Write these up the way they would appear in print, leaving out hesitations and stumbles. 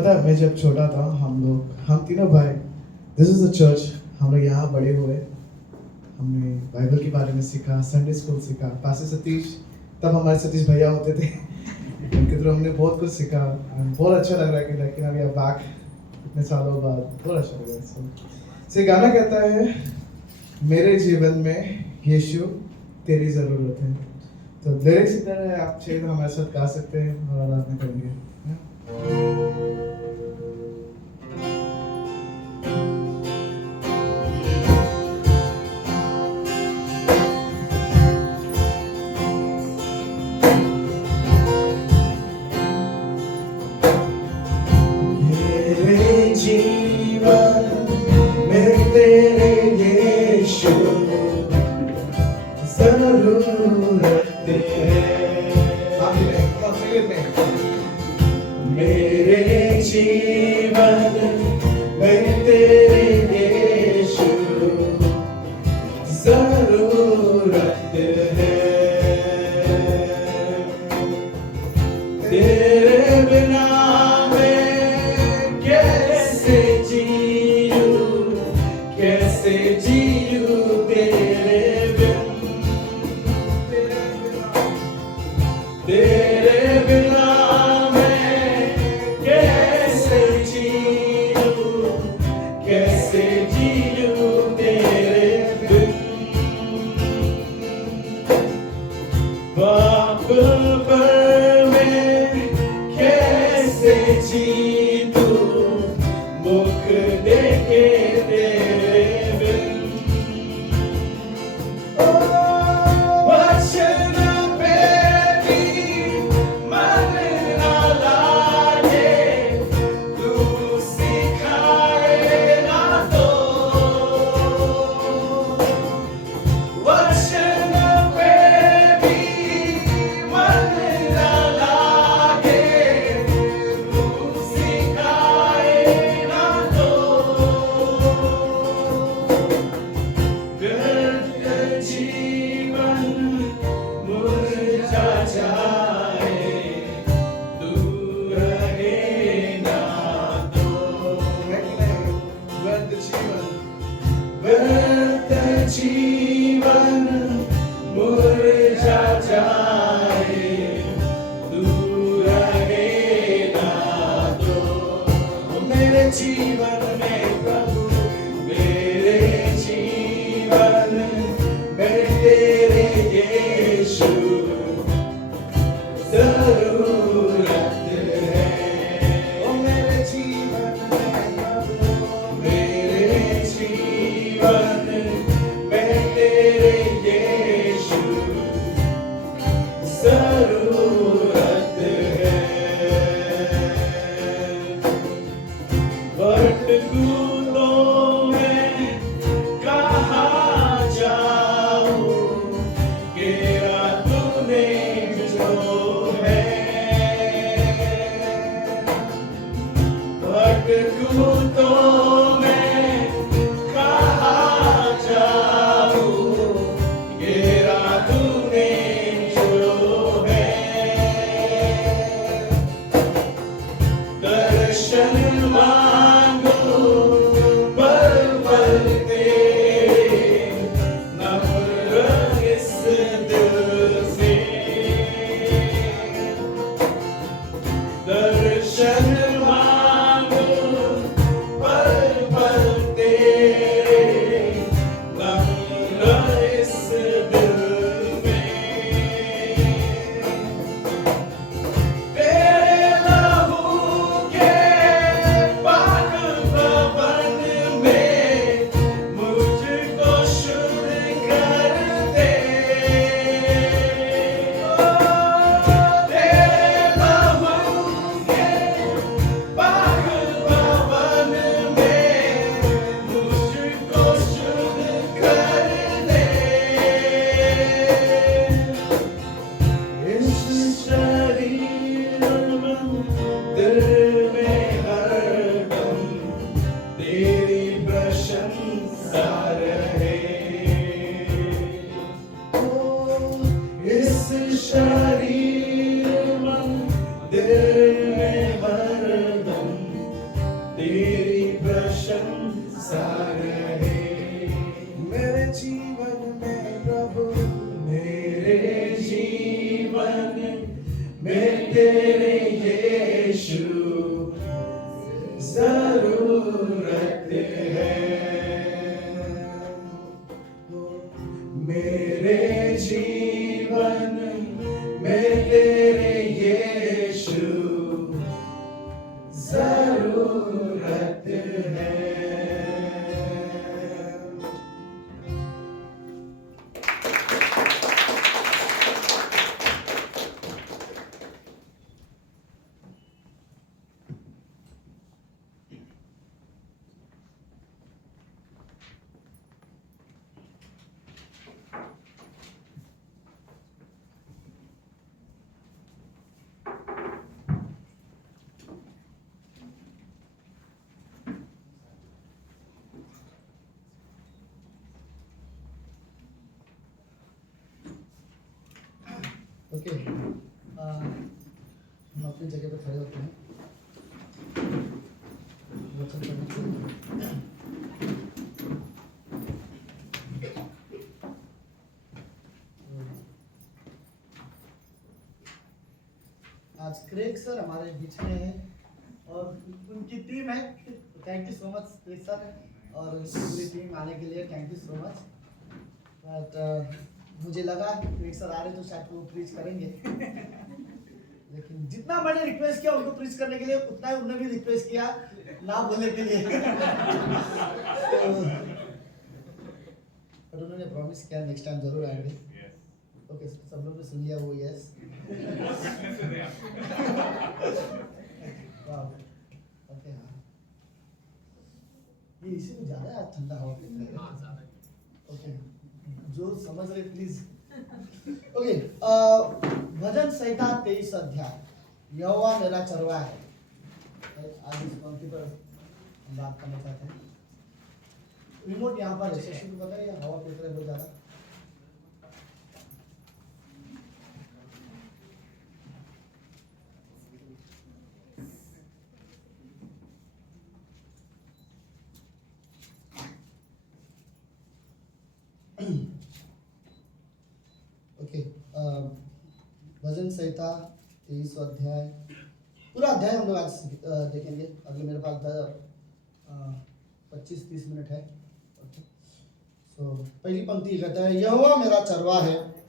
पता है मैं जब छोटा था हम तीनों भाई, दिस इज अ चर्च, हम लोग यहाँ बड़े हुए। हमने बाइबल के बारे में सीखा, संडे स्कूल सीखा, पास्टर सतीश, तब हमारे सतीश भैया होते थे उनके थ्रू हमने बहुत कुछ सीखा। बहुत अच्छा लग रहा है कि लेकिन अभी आप बैक इतने सालों बाद बहुत अच्छा लग रहा है। से गाना कहता है मेरे जीवन में यीशु तेरी ज़रूरत है। तो लिरिक्स इधर है, आप चाहिए तो हमारे साथ गा सकते हैं और आराधना करेंगे। मेरे जीवन में तेरे यीशु ज़रूरत है। मेरे जीवन में तेरे यीशु ज़रूरत है। तेरे बिना मैं कैसे जीऊं, कैसे जीऊं तेरे बिन। तेरे बिना मैं कैसे जीऊं, कैसे जीऊं तेरे बिन। बाप पर मैं कैसे जीऊं, मुख देखे तेरे बिन। वचन पे भी मन ना लागे, तू सिखाए ना तो। वचन पे भी मन ना लागे, तू सिखाए ना तो। व्यर्थ जीवन मुरझा जाए, तू रहे ना तो। व्यर्थ जीवन मुरझा जाए, तू रहे ना तो। मेरे जीवन में प्रभु, मेरे जीवन में तेरे यीशु ज़रूरत है। ओ मेरे जीवन में प्रभु, मेरे जीवन में तेरे यीशु ज़रूरत है। भटकूं तो मैं कहाँ जाऊं, घेरा तूने जो है। भटकूं तो मैं कहाँ जाऊं, घेरा तूने जो है। दर्शन मांगो पल पल तेरे, नम्र इस दिल से। दर्शन मांगो पल पल तेरे, नम्र इस दिल में। तेरे लहू के जरूरत है। ओके, हम अपनी जगह पे खड़े होते हैं। वचन पढ़ने के लिए। आज क्रेग सर हमारे बीच में है और उनकी टीम है। Thank you so much Craig sir और पूरी टीम आने के लिए thank you so much. But मुझे लगा क्रेग सर आ रहे तो शायद वो प्रीच करेंगे लेकिन जितना मैंने रिक्वेस्ट किया उनको प्रीच करने के लिए उतना ही उन्होंने भी रिक्वेस्ट किया ना बोलने के लिए पर उन्होंने प्रॉमिस किया नेक्स्ट टाइम जरूर आएंगे। ओके, सब लोग ने सुन लिया वो यस। ओके, हाँ ये इसी में ज्यादा है ठंडा हवा पीता है। ओके, जो समझ रहे प्लीज। ओके, भजन संहिता 23 अध्याय यहोवा मेरा चरवाहा है। आज इस पंक्ति पर हम बात करना चाहते हैं। रिमोट यहाँ पर है, शशि को पता है हवा पीते रहे बहुत ज्यादा। ओके, भजन संहिता 23 अध्याय पूरा अध्याय हम लोग आज देखेंगे। अगले मेरे पास 25-30 मिनट है। ओके, सो पहली पंक्ति कहता है यहोवा मेरा चरवाहा है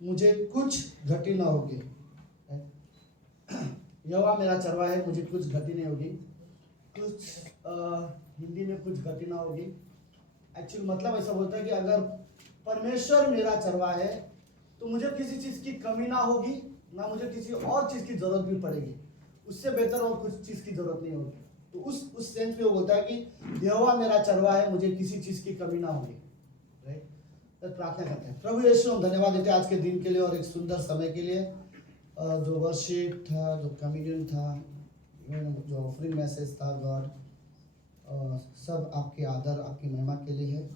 मुझे कुछ घटी ना होगी। यहोवा मेरा चरवाहा है मुझे कुछ घटी नहीं होगी। कुछ हिंदी में कुछ घटी ना होगी। एक्चुअली मतलब ऐसा बोलता है कि अगर परमेश्वर मेरा चरवाहा है तो मुझे किसी चीज की कमी ना होगी, ना मुझे किसी और चीज की जरूरत भी पड़ेगी। उससे बेहतर और कुछ चीज की जरूरत नहीं होगी। तो उस सेंस में वो बोलता है कि यहोवा मेरा चरवाहा है मुझे किसी चीज की कमी ना होगी। राइट, तो प्रार्थना करते हैं। प्रभु यीशु हम धन्यवाद देते हैं आज के दिन के लिए और एक सुंदर समय के लिए। जो वर्शिप था, जो कम्युनियन था, जो ऑफरिंग मैसेज था गॉड, सब आपके आदर आपकी महिमा के लिए है।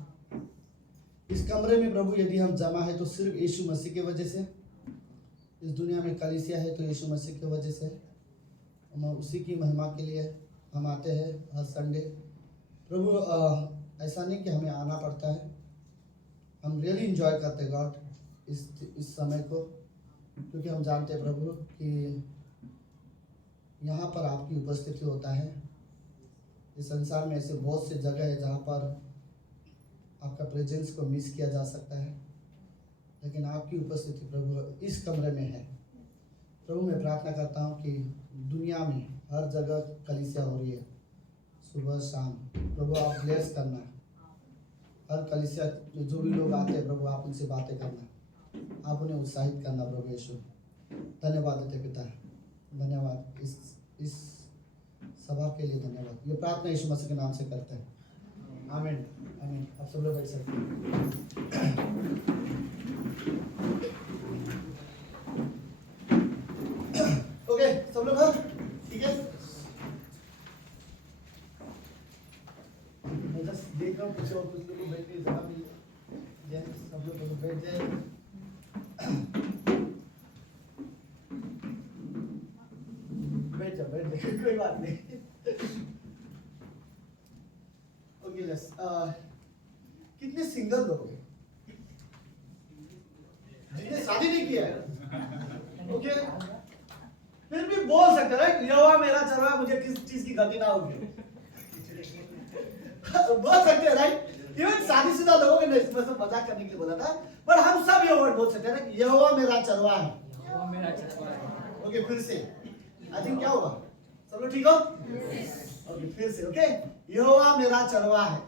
इस कमरे में प्रभु यदि हम जमा है तो सिर्फ यीशु मसीह की वजह से। इस दुनिया में कलीसिया है तो यीशु मसीह की वजह से। हम उसी की महिमा के लिए हम आते हैं हर संडे। प्रभु ऐसा नहीं कि हमें आना पड़ता है, हम रियली इंजॉय करते गॉड इस समय को, क्योंकि हम जानते हैं प्रभु कि यहाँ पर आपकी उपस्थिति होता है। इस संसार में ऐसे बहुत से जगह है जहाँ पर आपका प्रेजेंस को मिस किया जा सकता है, लेकिन आपकी उपस्थिति प्रभु इस कमरे में है। प्रभु मैं प्रार्थना करता हूँ कि दुनिया में हर जगह कलीसिया हो रही है सुबह शाम। प्रभु आप ब्लेस करना, हर कलीसिया में जो भी लोग आते हैं प्रभु आप उनसे बातें करना, आप उन्हें उत्साहित करना। प्रभु यीशु धन्यवाद देते पिता, धन्यवाद इस सभा के लिए धन्यवाद। ये प्रार्थना यीशु मसीह के नाम से करते हैं, आमीन आमीन। आप सब लोग बैठ सकते हैं। ओके, सब लोग ठीक है। मैं जस्ट देख रहा हूँ कुछ और कुछ लोग को बैठने की जगह मिली, सब लोग बैठ जाए। बैठ जाए कोई बात नहीं। ओके, लेट्स कितने सिंगल लोग हैं जिन्हें शादी नहीं किया है? ओके, फिर भी बोल सकते हैं यहोवा मेरा चरवाहा मुझे किस चीज की गति ना होगी। बोल सकते हैं राइट। इवन शादीशुदा लोगों ने इसमें से मजाक करने के लिए बोला था, पर हम सब ये वर्ड बोल सकते हैं ना कि यहोवा मेरा चरवाहा है। ओके, फिर से आई थिंक क्या होगा, सब लोग ठीक हो? ओके, फिर से ओके। यहोवा मेरा चरवाहा है।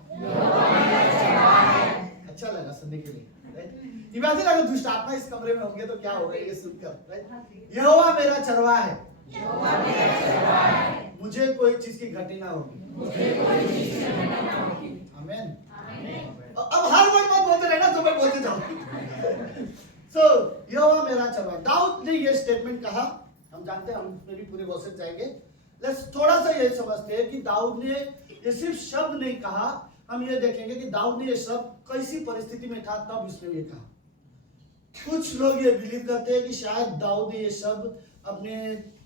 अच्छा लगा सुनने के लिए, राइट? इमेजिन अगर दुष्ट आत्मा इस कमरे में होंगे तो क्या होगा ये सुनकर, राइट? यहोवा मेरा चरवाहा है, मुझे कोई चीज की घटी ना होगी। आमीन। अब हर वर्ड मत बोलते रहना, तो मैं बोलते जाऊं। सो यहोवा मेरा चरवाहा। दाऊद ने ये स्टेटमेंट कहा, हम जानते हैं, हम भी पूरे वर्षन जाएंगे। लेट्स थोड़ा सा ये समझते हैं कि दाऊद ने ये सिर्फ शब्द नहीं कहा, हम ये देखेंगे कि दाऊद ने ये शब्द कैसी परिस्थिति में था तब उसने ये कहा। कुछ लोग ये बिलीव करते हैं कि शायद दाऊद ने ये शब्द अपने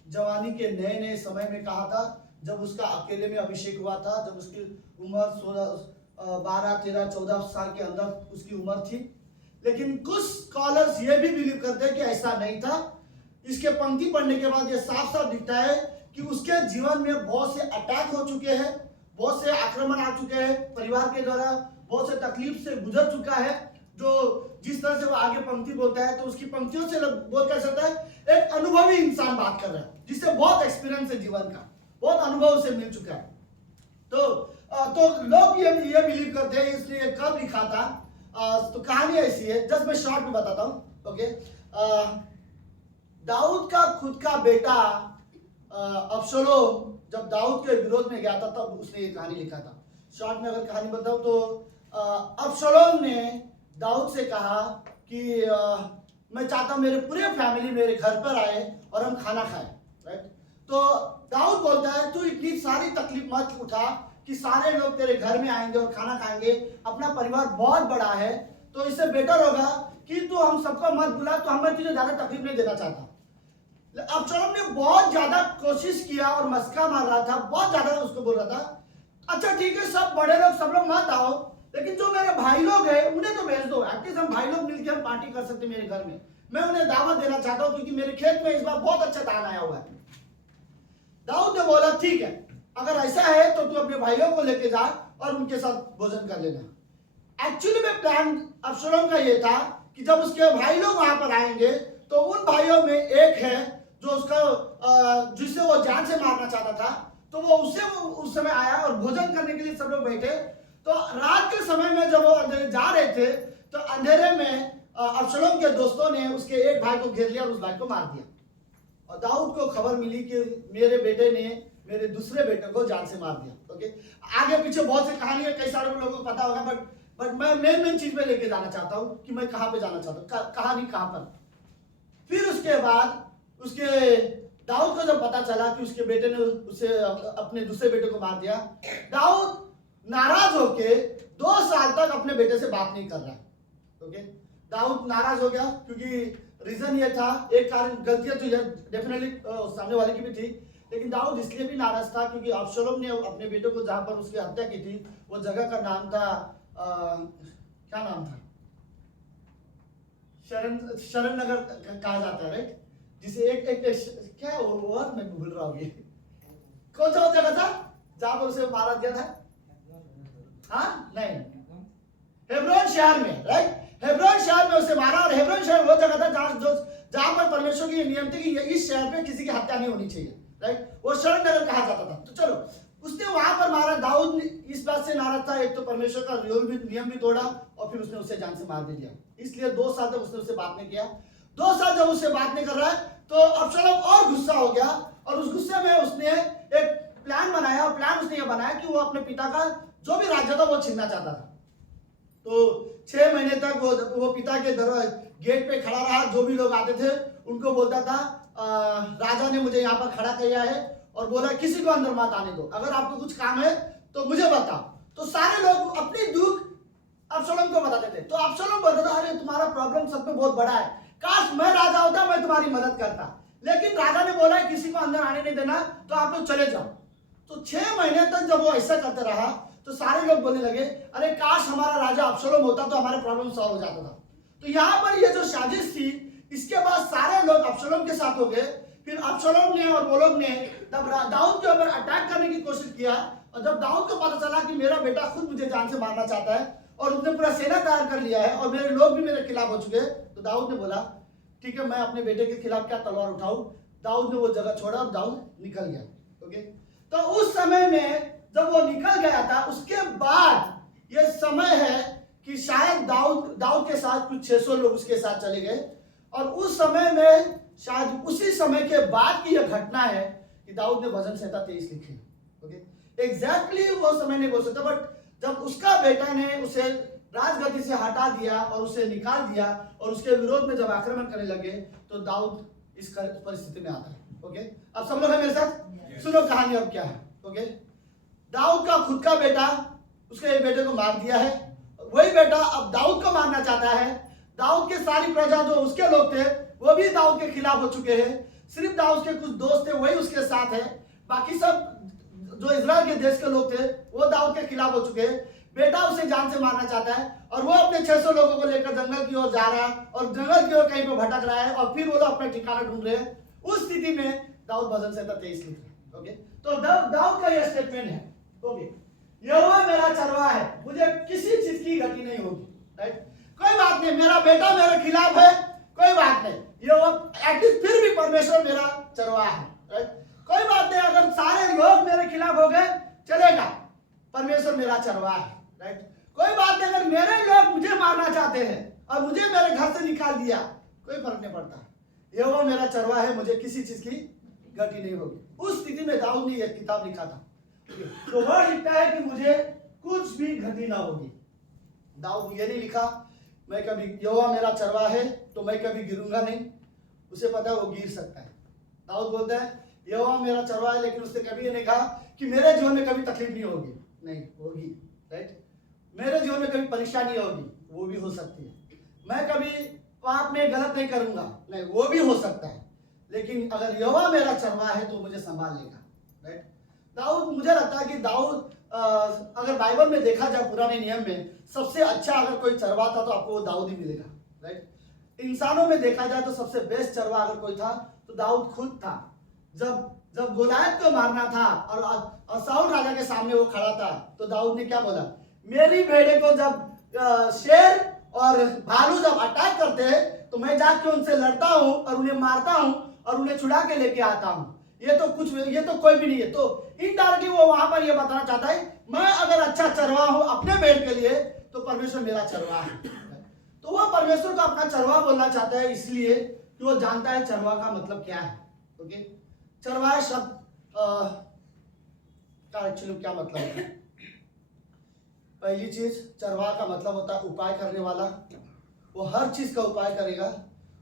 जवानी के नए नए समय में कहा था, जब उसका अकेले में अभिषेक हुआ था, जब उसकी उम्र 12, 13, 14 साल के अंदर उसकी उम्र थी। लेकिन कुछ स्कॉलर्स ये भी बिलीव करते हैं कि ऐसा नहीं था। इसके पंक्ति पढ़ने के बाद ये साफ साफ दिखता है कि उसके जीवन में बहुत से अटैक हो चुके हैं, बहुत से आक्रमण आ चुके हैं परिवार के द्वारा, बहुत से तकलीफ से गुजर चुका है। जो जिस तरह से वो आगे पंक्ति बोलता है तो उसकी पंक्तियों से बोल कह सकता है एक अनुभवी इंसान बात कर रहा है, जिससे बहुत एक्सपीरियंस है जीवन का, बहुत अनुभव से मिल चुका है। तो लोग ये बिलीव करते हैं, इसलिए कब लिखा था। तो कहानी ऐसी है, जस्ट मैं शॉर्ट में बताता हूँ। ओके, दाऊद का खुद का बेटा अब्शलोम जब दाऊद के विरोध में गया था तब उसने ये कहानी लिखा था। शॉर्ट में अगर कहानी बताऊं तो अब्शलोम ने दाऊद से कहा कि मैं चाहता हूं मेरे पूरे फैमिली मेरे घर पर आए और हम खाना खाएं, राइट? तो दाऊद बोलता है तू इतनी सारी तकलीफ मत उठा कि सारे लोग तेरे घर में आएंगे और खाना खाएंगे, अपना परिवार बहुत बड़ा है, तो इससे बेटर होगा कि तू हम सबको मत बुला, तो हमें तुझे ज्यादा तकलीफ नहीं देना चाहता। अब्शलोम ने बहुत ज्यादा कोशिश किया और मस्का मार रहा था, बहुत ज्यादा उसको बोल रहा था, अच्छा ठीक है सब बड़े लोग सब लोग मत आओ, लेकिन जो मेरे भाई लोग हैं उन्हें तो भेज दो, एटलीस्ट हम भाई लोग मिलकर हम पार्टी कर सकते मेरे घर में, मैं उन्हें दावत देना चाहता हूं क्योंकि मेरे खेत में इस बार बहुत अच्छा धान आया हुआ है। दाऊद ने बोला ठीक है, अगर ऐसा है तो तू अपने भाइयों को लेके जा और उनके साथ भोजन कर लेना। एक्चुअली में प्लान अब्शलोम का ये था कि जब उसके भाई लोग वहां पर आएंगे तो उन भाइयों में एक है जो उसका जिसे वो जान से मारना चाहता था, तो वो उससे उस समय आया और भोजन करने के लिए सब लोग बैठे। तो रात के समय में जब वो अंधेरे जा रहे थे तो अंधेरे में अब्शलोम के दोस्तों ने उसके एक भाई को घेर लिया और उस भाई को मार दिया। और दाऊद को खबर मिली कि मेरे बेटे ने मेरे दूसरे बेटे को जान से मार दिया। ओके, आगे पीछे बहुत सी कहानी है, कई सारे लोगों को पता होगा, बट मैं मेन चीज पे लेके जाना चाहता हूँ कि मैं कहाँ पे जाना चाहता हूँ, कहानी कहाँ पर। फिर उसके बाद उसके दाऊद को जब पता चला कि उसके बेटे ने उसे अपने दूसरे बेटे को मार दिया, दाऊद नाराज होके 2 साल तक अपने बेटे से बात नहीं कर रहा। ओके, दाऊद नाराज हो गया क्योंकि रीजन ये था, एक कारण गलतियां तो डेफिनेटली सामने वाले की भी थी, लेकिन दाऊद इसलिए भी नाराज था क्योंकि अब्शलोम ने अपने बेटे को जहां पर उसकी हत्या की थी वो जगह का नाम था क्या नाम था, शरण नगर कहा जाता है, राइट? जिसे एक क्या वर्ड मैं भूल रहा हूँ, कौन सा जगह था जहां पर उसे मारा गया था? हाँ नहीं, हेब्रोन शहर में, राइट? हेब्रोन शहर में उसे मारा, और हेब्रोन शहर वो जगह था जहां पर परमेश्वर की नियम थी कि इस शहर में किसी की हत्या नहीं होनी चाहिए, राइट? वो शरण नगर कहा जाता था। तो चलो उसने वहां पर मारा। दाऊद इस बात से नाराज था, एक तो परमेश्वर का नियम भी तोड़ा और फिर उसने उसे जान से मार भी दिया। इसलिए 2 साल तक उसने उससे बात नहीं किया। 2 साल जब उससे बात नहीं कर रहा है तो अब्शलोम और गुस्सा हो गया, और उस गुस्से में उसने एक प्लान बनाया, और प्लान उसने ये बनाया कि वो अपने पिता का जो भी राज्य था वो छीनना चाहता था। तो 6 महीने तक वो पिता के गेट पे खड़ा रहा, जो भी लोग आते थे उनको बोलता था राजा ने मुझे यहाँ पर खड़ा किया है और बोला किसी को अंदर मत आने दो, अगर आपको कुछ काम है तो मुझे बताओ। तो सारे लोग अपनी दुख अब्शलोम को बताते थे। तो अब्शलोम बोलता था अरे तुम्हारा प्रॉब्लम सब में बहुत बड़ा है, काश मैं राजा होता मैं तुम्हारी मदद करता, लेकिन राजा ने बोला किसी को अंदर आने नहीं देना, तो आप लोग चले जाओ। तो 6 महीने तक जब वो ऐसा करते रहा तो सारे लोग बोलने लगे अरे काश हमारा राजा अब्शलोम होता तो हमारे प्रॉब्लम सॉल्व हो जाता था। तो यहाँ पर ये जो साजिश थी, इसके बाद सारे लोग अब्शलोम के साथ हो गए। फिर अब्शलोम ने और वो लोग ने तब दाऊद के ऊपर अटैक करने की कोशिश किया, और जब दाऊद को पता चला कि मेरा बेटा खुद मुझे जान से मारना चाहता है और उसने पूरा सेना तैयार कर लिया है और मेरे लोग भी मेरे खिलाफ हो चुके हैं, तो दाऊद ने बोला ठीक है मैं अपने बेटे के खिलाफ क्या तलवार उठाऊं। दाऊद ने वो जगह छोड़ा और दाऊद निकल गया। ओके। तो उस समय में जब वो निकल गया था, उसके बाद ये समय है कि शायद दाऊद के साथ कुछ 600 लोग उसके साथ चले गए, और उस समय में शायद उसी समय के बाद की यह घटना है कि दाऊद ने भजन संहिता 23 लिखी। ओके, एग्जैक्टली वो समय नहीं बोल सकता, बट जब उसका बेटा ने उसे राजगद्दी से हटा दिया और उसे निकाल दिया और उसके विरोध में जब आक्रमण करने लगे, तो दाऊद इस परिस्थिति में आता है। ओके, अब सब लोग हैं मेरे साथ? सुनो कहानी अब क्या है। ओके, दाऊद का खुद का बेटा उसके एक बेटे को मार दिया है, वही बेटा अब दाऊद को मारना चाहता है। दाऊद के सारी प्रजा जो उसके लोग थे वो भी दाऊद के खिलाफ हो चुके हैं, सिर्फ दाऊद के कुछ दोस्त थे वही उसके साथ है, बाकी सब जो इजराइल के देश के लोग थे वो दाऊद के खिलाफ हो चुके हैं। बेटा उसे जान से मारना चाहता है और वो अपने 600 लोगों को लेकर जंगल की ओर जा रहा है और जंगल की ओर कहीं पे भटक रहा है और फिर वो लोग अपना ठिकाना ढूंढ रहे हैं। उस स्थिति में दाऊद भजन संहिता 23 लिख रहे हैं। ओके, तो दाऊद का यह स्टेटमेंट है, ओके, यहोवा मेरा चरवाहा है, मुझे किसी चीज की घटी नहीं होगी। राइट, कोई बात नहीं, मेरा बेटा मेरे खिलाफ है, कोई बात नहीं, यहोवा एटलीस्ट फिर भी परमेश्वर मेरा चरवाहा है। राइट, कोई बात नहीं, अगर सारे लोग मेरे खिलाफ हो गए चलेगा, परमेश्वर मेरा चरवाहा है। राइट, कोई बात नहीं, अगर मेरे लोग मुझे मारना चाहते हैं और मुझे मेरे घर से निकाल दिया, कोई फर्क नहीं पड़ता, यहोवा मेरा चरवाहा है, मुझे किसी चीज की घटी नहीं होगी। उस स्थिति में दाऊद ने यह किताब लिखा था। तो वह लिखता है कि मुझे कुछ भी घटी ना होगी। दाऊद ये नहीं लिखा मैं कभी, यहोवा मेरा चरवाहा है तो मैं कभी गिरूंगा नहीं, उसे पता है वो गिर सकता है। दाऊद बोलता है यहोवा मेरा चरवाहा है, लेकिन उसने कभी ये नहीं कहा कि मेरे जीवन में कभी तकलीफ नहीं होगी, नहीं होगी। राइट, मेरे जीवन में कभी परीक्षा नहीं होगी, वो भी हो सकती है। मैं कभी पाप में गलत नहीं करूंगा, नहीं, वो भी हो सकता है, लेकिन अगर यहोवा मेरा चरवाहा है तो मुझे संभाल लेगा। राइट, दाऊद, मुझे लगता है कि दाऊद, अगर बाइबल में देखा जाए पुराने नियम में, सबसे अच्छा अगर कोई चरवाहा था तो आपको वो दाऊद ही मिलेगा। राइट, इंसानों में देखा जाए तो सबसे बेस्ट चरवाहा अगर कोई था तो दाऊद खुद था। जब गोलायत को मारना था और साउल राजा के सामने वो खड़ा था, तो दाऊद ने क्या बोला, मेरी भेड़े को जब शेर और भालू जब अटैक करते हैं तो मैं जाके उनसे लड़ता हूं और उन्हें मारता हूं और उन्हें छुड़ा के लेके आता हूं। ये तो कोई भी नहीं है। तो इनडायरेक्टली वो वहां पर ये बताना चाहता है, मैं अगर अच्छा चरवाहा हूं अपने भेड़ के लिए तो परमेश्वर मेरा चरवाहा है। तो वो परमेश्वर को अपना चरवाहा बोलना चाहता है, इसलिए कि वो जानता है चरवाहा का मतलब क्या है। ओके, चरवाहा शब्द का एक्चुअली क्या मतलब है? पहली चीज, चरवाहा का मतलब होता है उपाय करने वाला। वो हर चीज का उपाय करेगा,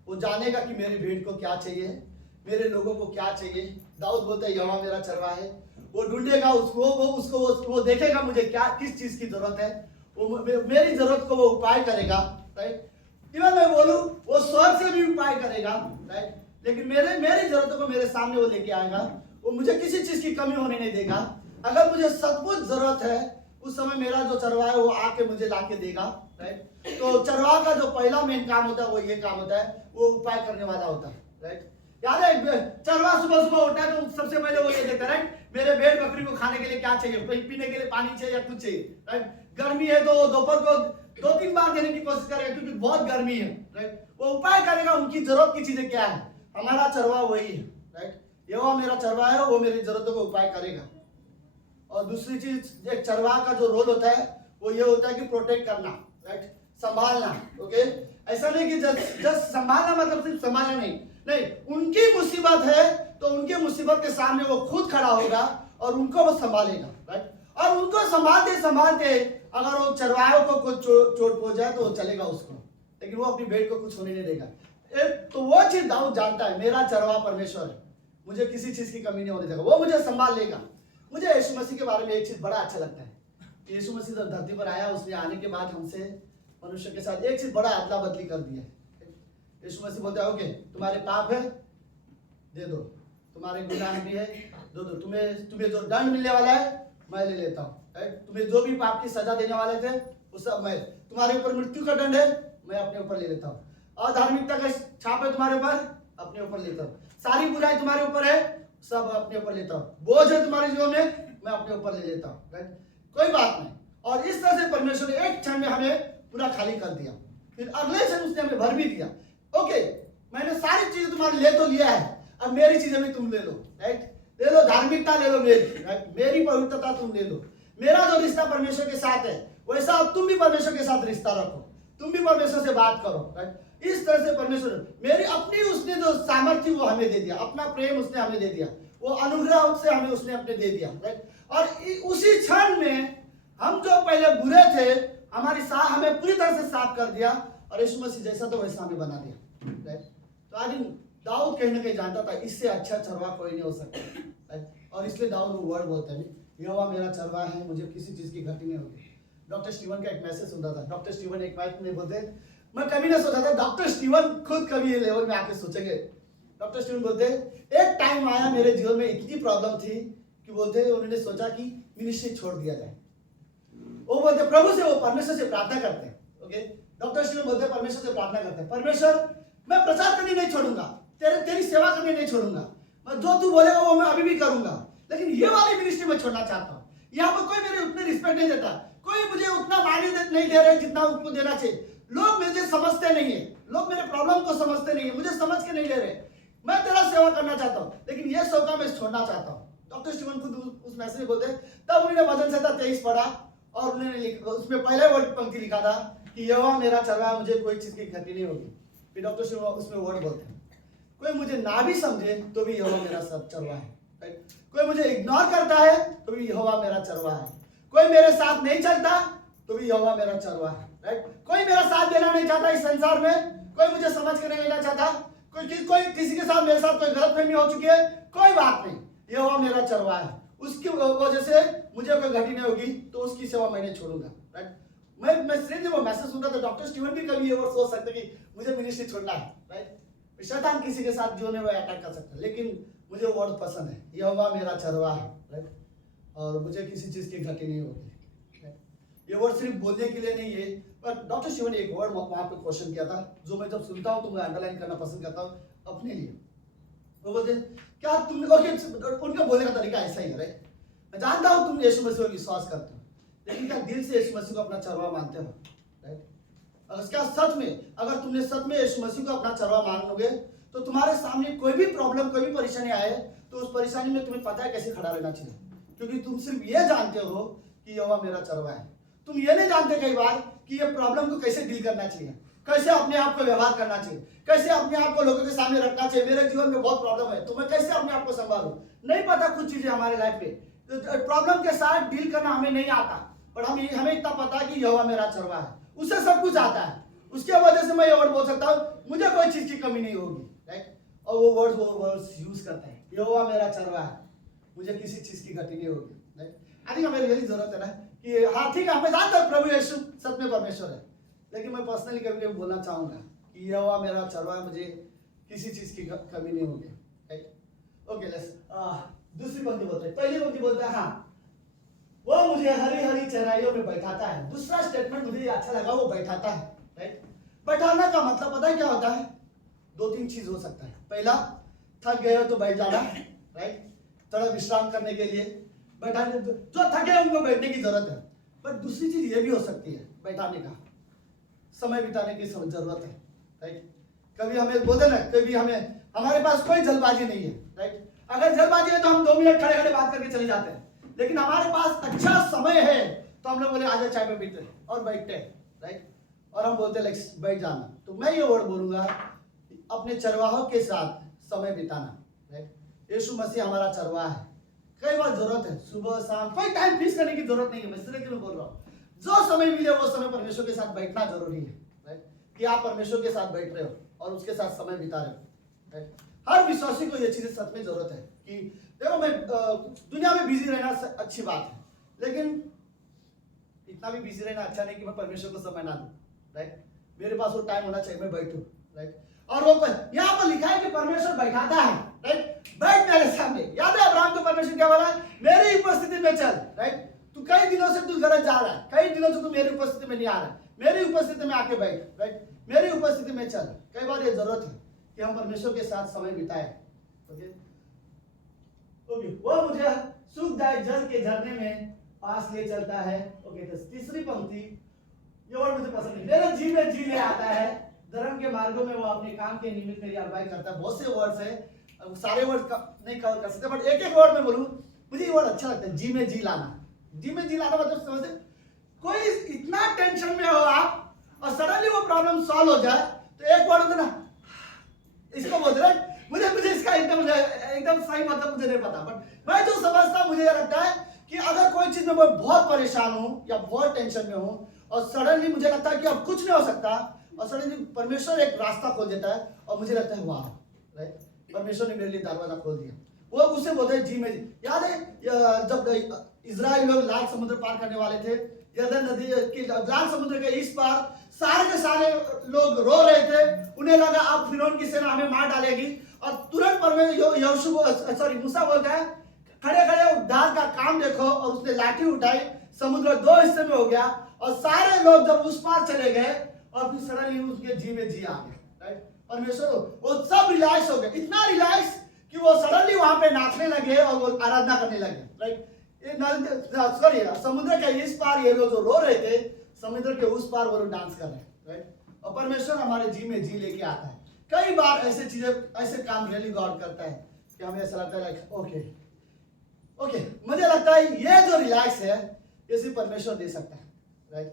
वो जानेगा कि मेरे भेड़ को क्या चाहिए, मेरे लोगों को क्या चाहिए। दाऊद बोलता है यहोवा मेरा चरवाहा है, वो ढूंढेगा वो देखेगा मुझे क्या किस चीज की जरूरत है, वो मेरी जरूरत को वो उपाय करेगा। राइट, इवन मैं बोलूं वो स्वर्ग से भी उपाय करेगा। राइट, लेकिन मेरी जरूरतों को मेरे सामने वो लेके आएगा, वो मुझे किसी चीज की कमी होने नहीं देगा। अगर मुझे सचमुच जरूरत है उस समय मेरा जो चरवाहा है वो आके मुझे लाके देगा। राइट, तो चरवाहा का जो पहला मेन काम होता है वो ये काम होता है, वो उपाय करने वाला होता है। राइट, याद है चरवाहा सुबह सुबह उठता है तो सबसे पहले वो ये देखता है, राइट, मेरे भेड़ बकरी को खाने के लिए क्या चाहिए, पीने के लिए पानी चाहिए या कुछ चाहिए। राइट, गर्मी है तो दोपहर को 2-3 बार देने की कोशिश करेगा क्योंकि बहुत गर्मी है। राइट, वो उपाय करेगा उनकी जरूरत की चीजें क्या है। हमारा चरवाहा वही है। राइट, यहोवा मेरा चरवाहा है, वो मेरी जरूरतों को उपाय करेगा। और दूसरी चीज, एक चरवाहा का जो रोल होता है वो ये होता है कि प्रोटेक्ट करना। राइट, संभालना। ओके, ऐसा नहीं कि जस्ट संभालना मतलब सिर्फ संभालना नहीं, उनकी मुसीबत है तो उनके मुसीबत के सामने वो खुद खड़ा होगा और उनको वो संभालेगा। राइट, और उनको संभालते अगर वो चरवाहों को कुछ चोट पहुंच जाए तो वो चलेगा उसको, लेकिन वो अपनी भेड़ को कुछ होने नहीं देगा। तो वो चीज दाऊद जानता है, मेरा चरवाहा परमेश्वर है, मुझे किसी चीज की कमी नहीं होने देगा, वो मुझे संभाल लेगा। मुझे यीशु मसीह के बारे में एक चीज बड़ा अच्छा लगता है, यीशु मसीह जब धरती पर आया, उसने आने के बाद हमसे मनुष्य के साथ एक चीज बड़ा अदला बदली कर दिया है। यीशु मसीह बोलता है, ओके तुम्हारे पाप है दे दो, तुम्हारे गुनाह भी है दो, तुम्हें जो दंड मिलने वाला है मैं ले लेता हूँ। तुम्हें जो भी पाप की सजा देने वाले थे वो सब मैं, तुम्हारे ऊपर मृत्यु का दंड है मैं अपने ऊपर ले लेता हूँ, अधार्मिकता का छाप है तुम्हारे ऊपर अपने ऊपर लेता हूँ, सारी बुराई तुम्हारे ऊपर है सब अपने ऊपर लेता हूँ, बोझ है तुम्हारे जीवन में मैं अपने ऊपर ले लेता हूँ। कोई बात नहीं। और इस तरह से परमेश्वर ने एक क्षण में हमें पूरा खाली कर दिया, फिर अगले क्षण उसने हमें भर भी दिया। ओके, मैंने सारी चीजें तुम्हारे ले तो लिया है, अब मेरी चीजें भी तुम ले लो। राइट, ले लो धार्मिकता, ले लो मेरी, राइट? मेरी पवित्रता तुम ले लो। मेरा जो रिश्ता परमेश्वर के साथ है वैसा अब तुम भी परमेश्वर के साथ रिश्ता रखो, तुम भी परमेश्वर से बात करो, राइट? इस तरह से परमेश्वर मेरी अपनी उसने जो सामर्थ्य वो हमें दे दिया, अपना प्रेम उसने हमें दे दिया, वो अनुग्रह से हमें उसने अपने दे दिया, राइट? और उसी क्षण में हम जो पहले बुरे थे हमारी हमें पूरी तरह से साफ कर दिया और यीशु मसीह जैसा तो वैसा हमें बना दिया, राइट? तो आज दाऊद कहीं ना कहीं जानता था इससे अच्छा चरवाहा कोई नहीं हो सकता, राइट? और इसलिए दाऊद वो वर्ड बोलते हैं, यहोवा मेरा चरवाहा है, मुझे किसी चीज की घटी नहीं होगी। डॉक्टर स्टीवन का एक मैसेज सुनता था, डॉक्टर स्टीवन एक बात में बोलते, मैं कभी नहीं सोचा था डॉक्टर स्टीवन खुद कभी ये लेवल में आके सोचेंगे। डॉक्टर स्टीवन बोलते एक टाइम आया मेरे जीवन में इतनी प्रॉब्लम थी कि बोलते उन्होंने सोचा कि मिनिस्ट्री छोड़ दिया जाए। वो बोलते प्रभु से, वो परमेश्वर से प्रार्थना करते हैं, ओके? डॉक्टर स्टीवन बोलते परमेश्वर से प्रार्थना करते हैं, परमेश्वर मैं प्रचार करने नहीं छोड़ूंगा, तेरी सेवा करने नहीं छोड़ूंगा, मैं जो तू बोलेगा वो मैं अभी भी करूंगा, लेकिन ये वाली मिनिस्ट्री मैं छोड़ना चाहता हूँ। यहाँ पर कोई मेरे उतने रिस्पेक्ट नहीं देता, कोई मुझे उतना मान्यता नहीं दे रहे जितना उनको देना चाहिए, लोग मुझे समझते नहीं है, लोग मेरे प्रॉब्लम को समझते नहीं है, मुझे समझ के नहीं ले रहे, मैं तेरा सेवा करना चाहता हूँ, लेकिन ये सौका मैं छोड़ना चाहता हूँ। डॉक्टर स्टीवन खुद उस मैसेज में बोलते तब उन्होंने भजन संहिता 23 पढ़ा और उन्होंने उसमें पहले वर्ड पंक्ति लिखा था कि यहोवा मेरा चरवाहा, मुझे कोई चीज की घटी नहीं होगी। फिर डॉक्टर स्टीवन उसमें वर्ड बोलते हैं कोई मुझे ना भी समझे तो भी यहोवा मेरा सब चरवाहा है, राइट? कोई मुझे इग्नोर करता है तो भी यहोवा मेरा चरवाहा है, कोई मेरे साथ नहीं चलता तो भी यहोवा मेरा चरवाहा है, राइट? कोई मेरा साथ देना नहीं चाहता इस संसार में, कोई मुझे समझ के नहीं लेना चाहता, कोई किसी के साथ मेरे साथ कोई गलतफहमी हो चुकी है, कोई बात नहीं, यहोवा मेरा चरवाहा है, उसकी वजह से मुझे कोई घटी नहीं होगी, तो उसकी सेवा मैं नहीं छोड़ूंगा, राइट? मैं सिर्फ वो मैसेज सुनता था, डॉक्टर स्टीवन भी कभी ये वर्ड सोच सकते कि मुझे मिनिस्ट्री छोड़ना है, राइट? शैतान किसी के साथ जो नहीं वो अटैक कर सकता, लेकिन मुझे वो वर्ड पसंद है, यहोवा मेरा चरवाहा है, राइट? और मुझे किसी चीज की घटी नहीं होगी। ये वर्ड सिर्फ बोलने के लिए नहीं है, पर डॉक्टर शिवन ने एक वर्ड वहां पे क्वेश्चन किया था जो मैं जब सुनता हूं तो मैं अंडरलाइन करना पसंद करता हूं अपने लिए। वो बोलते क्या तुम, ओके उनका बोलने का तरीका ऐसा ही है, राइट? मैं जानता हूं तुम यीशु मसीह पर विश्वास करते हो, लेकिन क्या दिल से यीशु मसीह को अपना चरवाहा मानते हो, राइट? अगर क्या सच में, अगर तुमने सच में यीशु मसीह को अपना चरवाहा मान लोगे तो तुम्हारे सामने कोई भी प्रॉब्लम, कोई भी परेशानी आए तो उस परेशानी में तुम्हें पता है कैसे खड़ा रहना चाहिए, क्योंकि तुम सिर्फ ये जानते हो कि यहोवा मेरा चरवाहा है। तुम ये नहीं जानते कई बार कि ये प्रॉब्लम को कैसे डील करना चाहिए, कैसे अपने आप को व्यवहार करना चाहिए, कैसे अपने आप को लोगों के सामने रखना चाहिए। मेरे जीवन में बहुत प्रॉब्लम है तो मैं कैसे अपने आप को संभालूं, नहीं पता कुछ चीजें हमारे लाइफ में, प्रॉब्लम के साथ डील करना हमें नहीं आता, पर हमें इतना पता है कि यहोवा मेरा चरवाहा है, उससे सब कुछ आता है, उसके वजह से मैं ये वर्ड बोल सकता हूँ मुझे कोई चीज की कमी नहीं होगी, राइट? और वो वर्ड्स यूज करते हैं, यहोवा मेरा चरवाहा है, मुझे किसी चीज की घटी नहीं होगी, राइट? आई थिंक हमें रियली जरूरत है ना कि हाँ ठीक है, हमें जानते हैं प्रभु यीशु सच में परमेश्वर है, लेकिन मैं पर्सनली कभी कभी बोलना चाहूंगा कि यहोवा मेरा चरवाहा, मुझे किसी चीज की कमी नहीं होगी, राइट? ओके लेट्स दूसरी पंक्ति बोलते हैं, पहली पंक्ति बोलते हैं हाँ वो मुझे हरी हरी चराइयों में बैठाता है। दूसरा स्टेटमेंट मुझे अच्छा लगा, वो बैठाता है, राइट? बैठाना का मतलब पता है क्या होता है? दो तीन चीज हो सकता है। पहला, थक गए हो तो बैठ जाना, राइट? थोड़ा विश्राम करने के लिए बैठाने, जो थके हैं उनको बैठने की जरूरत है। पर दूसरी चीज ये भी हो सकती है बैठाने का, समय बिताने की जरूरत है, राइट? कभी हमें बोलते ना, कभी हमें हमारे पास कोई जल्दबाजी नहीं है, राइट? अगर जल्दबाजी है तो हम 2 मिनट खड़े खड़े बात करके चले जाते हैं, लेकिन हमारे पास अच्छा समय है तो हम लोग बोले आजा चाय पे पीते और बैठते हैं, राइट? और हम बोलते हैं बैठ जाना। तो मैं ये वर्ड बोलूंगा, अपने चरवाहों के साथ समय बिताना, राइट? यीशु मसीह हमारा चरवाहा है। कई बार जरूरत है सुबह शाम, कोई टाइम फिक्स करने की जरूरत नहीं है, मैं सिर्फ बोल रहा हूँ जो समय मिले वो समय परमेश्वर के साथ बैठना जरूरी है, राइट? कि आप परमेश्वर के साथ बैठ रहे हो और उसके साथ समय बिता रहे हो, राइट? हर विश्वासी को ये चीजें सच में जरूरत है कि देखो मैं दुनिया में बिजी रहना अच्छी बात है, लेकिन इतना भी बिजी रहना अच्छा नहीं कि मैं परमेश्वर को समय ना दूं, राइट? मेरे पास वो टाइम होना चाहिए मैं बैठूं, राइट? और वो यहाँ पर लिखा है कि परमेश्वर बैठाता है, राइट? बैठ मेरे सामने। याद है अब्राहम को परमेश्वर क्या बोला? मेरी उपस्थिति में चल, राइट? तू कई दिनों से तू गलत जा रहा है, कई दिनों से तू मेरी उपस्थिति में नहीं आ रहा है, मेरी उपस्थिति में आके बैठ, राइट? मेरी उपस्थिति में चल। कई बार ये जरूरत है कि हम परमेश्वर के साथ समय बिताए, ओके? वो मुझे सुखदायक जल के झरने में पास ले चलता है, ओके? तो तीसरी पंक्ति ये वर्ड मुझे पसंद है, मेरे जी में जी ले आता है, धर्म के मार्गों में वो अपने काम के निमित्त मेरी अगुवाई करता है। बहुत से वर्ड्स है, अब सारे वर्ड नहीं कवर कर सकते, बट एक एक वर्ड में बोलूं, मुझे ये वर्ड अच्छा लगता है, जी में जी लाना। जी में जी लाना मतलब समझते, कोई इतना टेंशन में हो आप और सडनली वो प्रॉब्लम सॉल्व हो जाए, तो एक वर्ड होता है ना, इसको बोलते हैं। मुझे मुझे इसका एकदम सही मतलब मुझे नहीं पता, बट मैं जो समझता हूं, मुझे ये लगता है कि अगर कोई चीज में मैं बहुत परेशान हूं या बहुत टेंशन में हूं और सडनली मुझे लगता है कि अब कुछ नहीं हो सकता, और सडनली परमेश्वर एक रास्ता खोल देता है और मुझे लगता है वाह, राइट, परमेश्वर ने मेरे लिए दरवाजा खोल दिया, वो उसे बोलते हैं जी में जी। याद है जब इजराइल लोग लाल समुद्र पार करने वाले थे, यरदन नदी के लाल समुद्र के इस पार सारे के सारे लोग रो रहे थे, उन्हें लगा अब फिरौन की सेना हमें मार डालेगी, और तुरंत मूसा बोलता है खड़े खड़े उद्धार का काम देखो, और उसने लाठी उठाई, समुद्र दो हिस्से में हो गया, और सारे लोग जब उस पार चले गए और फिर सडनली उसके जी में जी आ गए, राइट। परमेश्वर वो सब रिलैक्स हो गए, इतना रिलैक्स कि वो सडनली वहां पे नाचने लगे और वो आराधना करने लगे, राइट। सॉरी, समुद्र के इस पार ये लोग जो रो रहे थे, समुद्र के उस पार वो लोग डांस कर रहे हैं, राइट। और परमेश्वर हमारे जी में जी लेके आता है। कई बार ऐसे चीजें, ऐसे काम रियली गॉड करता है कि हमें ऐसा लगता है लाइक ओके, मुझे लगता है ये जो रिलैक्स है ये सिर्फ परमेश्वर दे सकता है, राइट।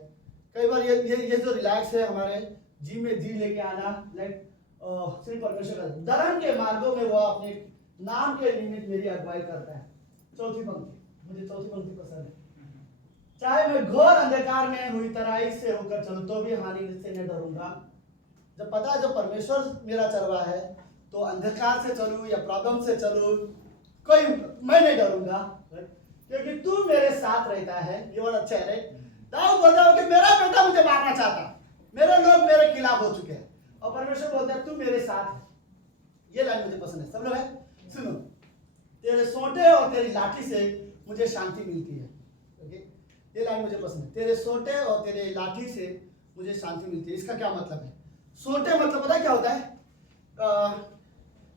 कई बार ये जो रिलैक्स है हमारे जी में जी लेके आना, लाइक सिर्फ परमेश्वर का। धर्म के मार्गों में वो अपने नाम के निमित्त मेरी अगुवाई करता है। चौथी पंक्ति, मुझे चौथी पंक्ति पसंद है। चाहे मैं घोर अंधकार में हुई तराई से होकर चलूं तो भी हानि से न डरूंगा। जब पता है जब परमेश्वर मेरा चरवा है तो अंधकार से चलूं या प्रॉब्लम से चलूं, कोई मैं नहीं डरूंगा, क्योंकि तू मेरे साथ रहता है। ये वर्ड अच्छा है, राइट। दाऊद बोलता है कि मेरा बेटा मुझे मारना चाहता, मेरे लोग मेरे खिलाफ हो चुके हैं, और परमेश्वर बोलता है तू मेरे साथ है। ये लाइन मुझे पसंद है। सब लोग है, सुनो, तेरे सोंटे और तेरी लाठी से मुझे शांति मिलती है। ओके, ये लाइन मुझे पसंद है, तेरे सोंटे और तेरे लाठी से मुझे शांति मिलती है। इसका क्या मतलब है? सोंटे मतलब पता है क्या होता है?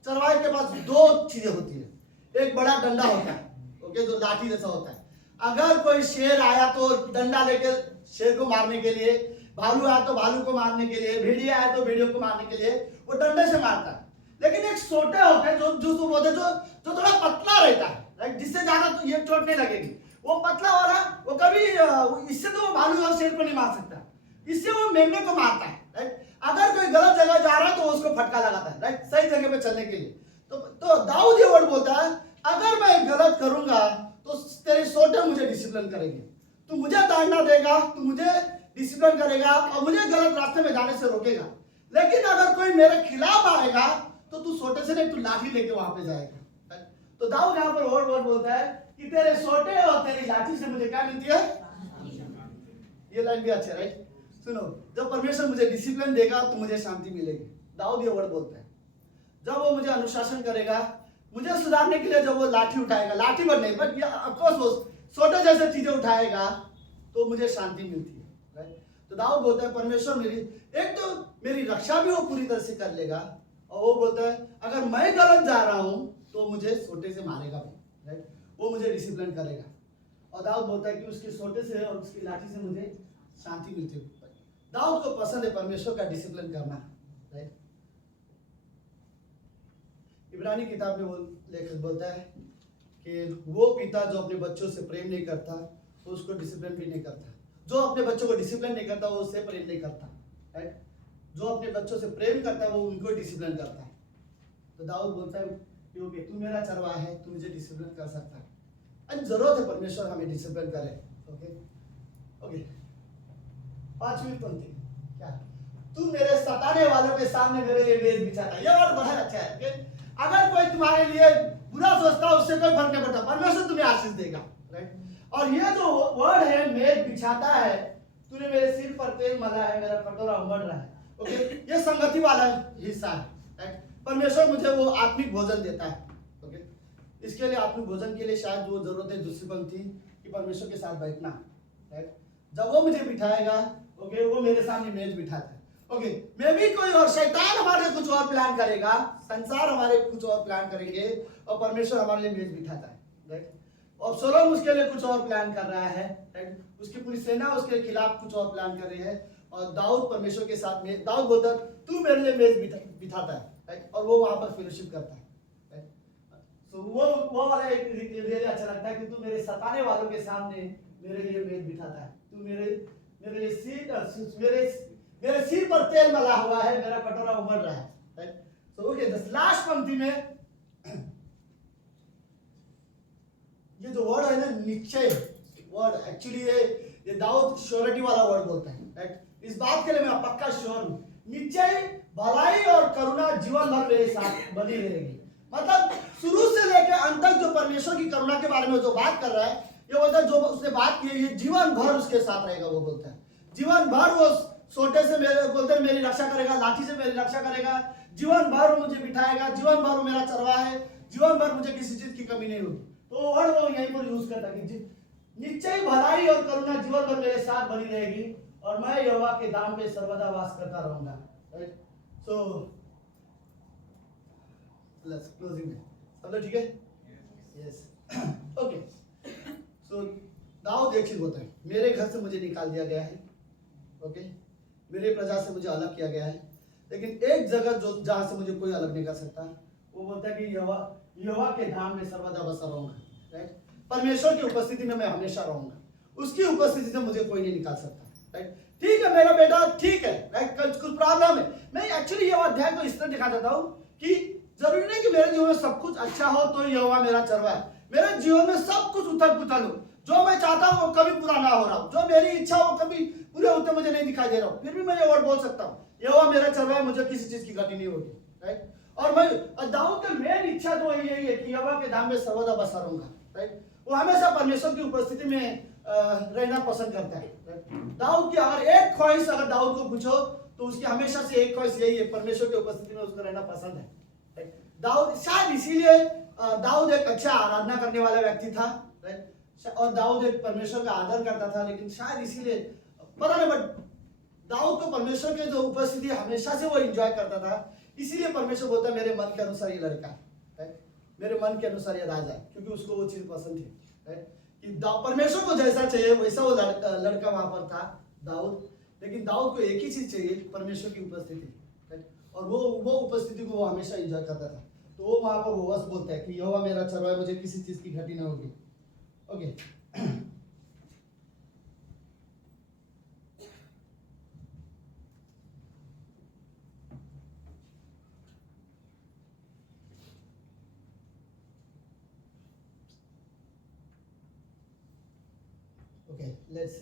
चरवाहे के पास दो चीजें होती है, एक बड़ा डंडा होता है, ओके, जो लाठी जैसा होता है। अगर कोई शेर आया तो डंडा लेके शेर को मारने के लिए, भालू आया तो भालू को मारने के लिए, भेड़िया आया तो भेड़ियों को मारने के लिए वो डंडे से मारता है। लेकिन एक सोटा होता है जो बोलते जो थोड़ा पतला रहता है, राइट, जिससे ज्यादा तो ये चोट नहीं लगेगी। वो पतला हो रहा, वो कभी इससे तो वो भालू और शेर को नहीं मार सकता, इससे वो मेमने को मारता है, राइट। अगर कोई गलत जगह जा रहा है तो उसको फटका लगाता है, राइट, सही जगह पे चलने के लिए। तो दाऊद ये वर्ड बोलता है, अगर मैं गलत करूंगा तो तेरे सोटे मुझे डिसिप्लिन करेंगे, तू मुझे डांटना देगा, तू मुझे डिसिप्लिन करेगा और मुझे गलत रास्ते में जाने से रोकेगा। लेकिन अगर कोई मेरे खिलाफ आएगा तो तू सोटे से नहीं, तू लाठी लेके वहां पे जाएगा। तो दाऊद यहाँ पर वर्ड बोलता है कि तेरे सोटे और तेरी लाठी से मुझे क्या मिलती है? ये लाइन भी अच्छा है, राइट। सुनो, जब परमेश्वर मुझे डिसिप्लिन देगा तो मुझे शांति मिलेगी। दाऊद ये वर्ड बोलता है। जब वो मुझे अनुशासन करेगा, मुझे सुधारने के लिए जब वो लाठी उठाएगा, लाठी पर नहीं बट ऑफकोर्स वो छोटे जैसे चीजें उठाएगा तो मुझे शांति मिलती है, राइट। तो दाऊद बोलता है परमेश्वर मेरी रक्षा भी वो पूरी तरह से कर लेगा, और वो बोलता है अगर मैं गलत जा रहा हूं तो मुझे सोटे से मारेगा भी, राइट, वो मुझे डिसिप्लिन करेगा। और दाऊद बोलता है कि उसके सोटे से और उसकी लाठी से मुझे शांति मिलती है। दाऊद को पसंद है परमेश्वर का डिसिप्लिन करना, राइट। इब्रानी किताब में वो लेखक बोलता है कि वो पिता जो अपने बच्चों से प्रेम नहीं करता तो उसको डिसिप्लिन भी नहीं करता, जो अपने बच्चों को डिसिप्लिन नहीं करता वो उससे प्रेम नहीं करता, राइट। जो अपने बच्चों से प्रेम करता है वो उनको डिसिप्लिन करता है। तो दाऊद बोलता है कि ओके, तू मेरा चरवाहा है, तू मुझे डिसिप्लिन कर सकता है, और जरूरत है परमेश्वर हमें डिसिप्लिन करे। ओके ओके, पांचवी पंक्ति, क्या तू मेरे सताने वालों के सामने मेरे लिए मेज बिछाता है। यह वर्ड बड़ा अच्छा है। अगर कोई तुम्हारे लिए बुरा सोचता है उससे कोई फर्क नहीं पड़ता, परमेश्वर तुम्हें आशीष देगा, राइट। और ये जो वर्ड है मेज बिछाता है, तूने मेरे सिर पर तेल मला है, मेरा कटोरा उमड़ रहा है, ओके, ये संगति वाला हिस्सा है, राइट। परमेश्वर मुझे वो आत्मिक भोजन देता है, ओके। इसके लिए आत्मिक भोजन के लिए शायद वो जरूरत है दूसरी पंक्ति कि परमेश्वर के साथ बैठना, राइट। जब वो मुझे बिठाएगा, ओके, वो मेरे सामने मेज बिठाता है, ओके। मे भी कोई और शैतान हमारे लिए कुछ और प्लान करेगा, संसार हमारे कुछ और प्लान करेंगे, और परमेश्वर हमारे लिए मेज बिठाता है, राइट। अब्सलोम उसके लिए कुछ और प्लान कर रहा है, राइट। उसकी पूरी सेना उसके खिलाफ कुछ और प्लान कर रही है, और दाऊद परमेश्वर के साथ में, दाऊद बोलता है तू मेरे लिए मेज बिठाता है, राइट, और वो वहां पर फेलोशिप करता है, राइट। सो वो वाला एक रियली अच्छा लगता है कि तू मेरे सताने वालों के सामने मेरे लिए मेज बिठाता है, तू मेरे मेरे लिए मेरे सिर पर तेल मला हुआ है, मेरा कटोरा उमड़ रहा है, राइट। सो ओके, लास्ट पंक्ति में ये जो वर्ड है ना निश्चय वर्ड, एक्चुअली ये दाऊद श्योरिटी वाला वर्ड बोलता है, राइट। इस बात के लिए मैं पक्का श्योर हूं, निश्चय भलाई और करुणा जीवन भर मेरे साथ बनी रहेगी। मतलब शुरू से लेकर अंत तक जो परमेश्वर की करुणा के बारे में जो बात कर रहा है, ये बोलता है जो उसने बात की है ये जीवन भर उसके साथ रहेगा। वो बोलता है जीवन भर वो सोटे से बोलते हैं मेरी रक्षा करेगा, लाठी से मेरी रक्षा करेगा, जीवन भर वो मुझे बिठाएगा, जीवन भर वो मेरा चरवा है, जीवन भर मुझे किसी चीज की कमी नहीं होगी। तो वर्ड वो यहीं पर यूज करता है कि निश्चय भलाई और करुणा जीवन भर मेरे साथ बनी रहेगी और मैं यहोवा के धाम में सर्वदा वास करता रहूंगा, राइट। सो लेट्स क्लोजिंग में सब लोग ठीक है? Yes, okay. सो दाऊद एक चीज बोलता है, मेरे घर से मुझे निकाल दिया गया है, ओके, मेरे प्रजा से मुझे अलग किया गया है, लेकिन एक जगह जो जहां से मुझे कोई अलग नहीं कर सकता, वो बोलता है कि यहोवा के धाम में सर्वदा बसा रहूंगा, राइट। परमेश्वर की उपस्थिति में मैं हमेशा रहूंगा, उसकी उपस्थिति से मुझे कोई नहीं निकाल सकता, राइट। ठीक है मेरा बेटा, ठीक है, राइट, कुछ प्रॉब्लम है। मैं एक्चुअली ये अध्याय को इस तरह दिखा देता हूँ कि जरूरी नहीं कि मेरे जीवन में सब कुछ अच्छा हो तो यहोवा मेरा चरवा है। मेरे जीवन में सब कुछ उथल पुथल हो, जो मैं चाहता हूँ वो कभी पूरा ना हो रहा हो, जो मेरी इच्छा हो कभी पूरे होते मुझे नहीं दिखाई दे रहा हूँ, फिर भी मैं ये वर्ड बोल सकता हूँ यहोवा मेरा चरवा है, मुझे किसी चीज की घटी नहीं होगी, राइट। और मैं दाऊद का मेन इच्छा तो यही है कि यहोवा के धाम में सर्वदा बसा रहूंगा, राइट। वो हमेशा परमेश्वर की उपस्थिति में रहना पसंद करता है, राइट। दाऊद की अगर एक ख्वाहिश अगर दाऊद को पूछो तो उसकी हमेशा से एक ख्वाहिश यही है, परमेश्वर की उपस्थिति में उसको रहना पसंद है, राइट। दाऊद शायद इसीलिए दाऊद एक अच्छा आराधना करने वाला व्यक्ति था, राइट, और दाऊद एक परमेश्वर का आदर करता था, लेकिन शायद इसीलिए पता नहीं, बट दाऊद को परमेश्वर के जो उपस्थिति हमेशा से वो एंजॉय करता था, इसीलिए परमेश्वर बोलता है मेरे मन के अनुसार ये लड़का, राइट, मेरे मन के अनुसार ये राजा है, क्योंकि उसको वो चीज पसंद थी, राइट, कि परमेश्वर को जैसा चाहिए वैसा वो लड़का वहां पर था दाऊद। लेकिन दाऊद को एक ही चीज चाहिए, परमेश्वर की उपस्थिति, राइट, और वो उपस्थिति को वो हमेशा एंजॉय करता था। तो वो वहां पर वो बस बोलता है कि यहोवा मेरा चरवाहा है, मुझे किसी चीज की घटी ना होगी, ओके। लेट्स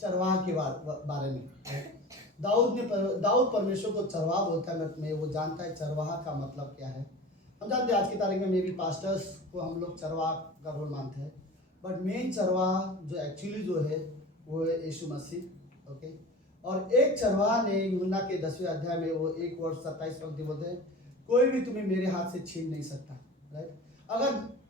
चरवाह के बारे में, दाऊद परमेश्वर को चरवाह बोलता है, मैं वो जानता है चरवाहा का मतलब क्या है। हम जानते हैं आज की तारीख में मे बी पास्टर्स को हम लोग चरवाह का रोल मानते हैं, बट मेन चरवाह जो एक्चुअली जो है वो है यीशु मसीह, ओके। और एक चरवाह ने यूहन्ना के 10वें अध्याय में वो 1:27 पंक्ति बोलते हैं, कोई भी तुम्हें मेरे हाथ से छीन नहीं सकता, राइट।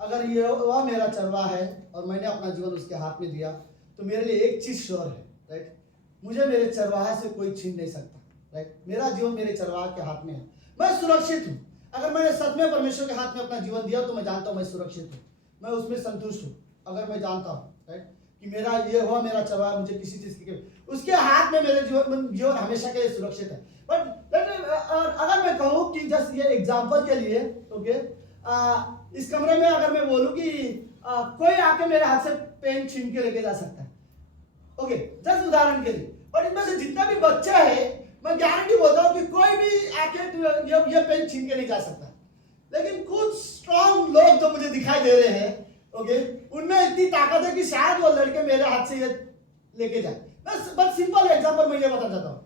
अगर ये वह मेरा चरवाह है और मैंने अपना जीवन उसके हाथ में दिया तो मेरे लिए एक चीज श्योर है, राइट, मुझे मेरे चरवाहे से कोई छीन नहीं सकता, राइट। मेरा जीवन मेरे चरवाहे के हाथ में है, मैं सुरक्षित हूँ। अगर मैंने सच में परमेश्वर के हाथ में अपना जीवन दिया तो मैं जानता हूँ मैं सुरक्षित हूँ, मैं उसमें संतुष्ट हूँ। अगर मैं जानता हूँ, राइट, कि मेरा ये हुआ मेरा चरवाहा, मुझे किसी चीज की उसके हाथ में मेरे जीवन हमेशा के लिए सुरक्षित है। बट अगर मैं कहूँ कि जस्ट ये एग्जाम्पल के लिए, ओके, इस कमरे में अगर मैं बोलूँ कि कोई आके मेरे हाथ से पेन छीन के लेके जा सकता है, ओके, जस्ट उदाहरण के लिए। और इनमें से जितना भी बच्चे हैं मैं गारंटी बोलता हूँ कि कोई भी आके ये पेन छीन के नहीं जा सकता। लेकिन कुछ स्ट्रॉन्ग लोग जो मुझे दिखाई दे रहे हैं, ओके, उनमें इतनी ताकत है कि शायद वो लड़के मेरे हाथ से ये लेके जाए। बस सिंपल एग्जांपल मैं ये बताना चाहता हूँ,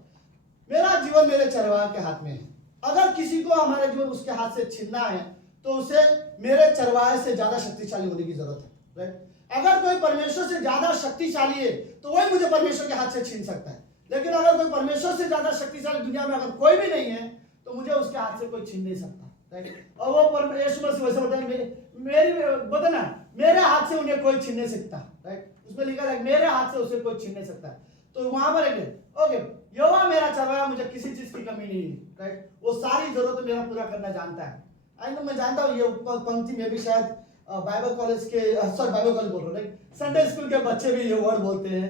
मेरा जीवन मेरे चरवाहा के हाथ में है। अगर किसी को हमारे जीवन उसके हाथ से छीनना है तो उसे मेरे चरवाहे से ज्यादा शक्तिशाली होने की जरूरत है, राइट। अगर कोई परमेश्वर से ज्यादा शक्तिशाली है तो वही मुझे परमेश्वर के हाथ से छीन सकता है। लेकिन अगर कोई परमेश्वर से ज्यादा शक्तिशाली दुनिया में अगर कोई भी नहीं है तो मुझे उसके हाथ से कोई छीन नहीं सकता, राइट। और वो परमेश्वर से वैसे होता है, मेरी बोलते ना, मेरे हाथ से उन्हें कोई छीन नहीं सकता, राइट। उसमें लिखा है मेरे हाथ से उसे कोई छीन नहीं सकता। तो वहां पर ओके, यहोवा मेरा चरवाहा, मुझे किसी चीज की कमी नहीं है, राइट। वो सारी जरूरत मेरा पूरा करना जानता है। आई नो, मैं जानता हूँ ये पंक्ति में भी शायद बाइबल कॉलेज के, सॉरी बाइबल कॉलेज बोल रहा हूँ, संडे स्कूल के बच्चे भी ये वर्ड बोलते हैं।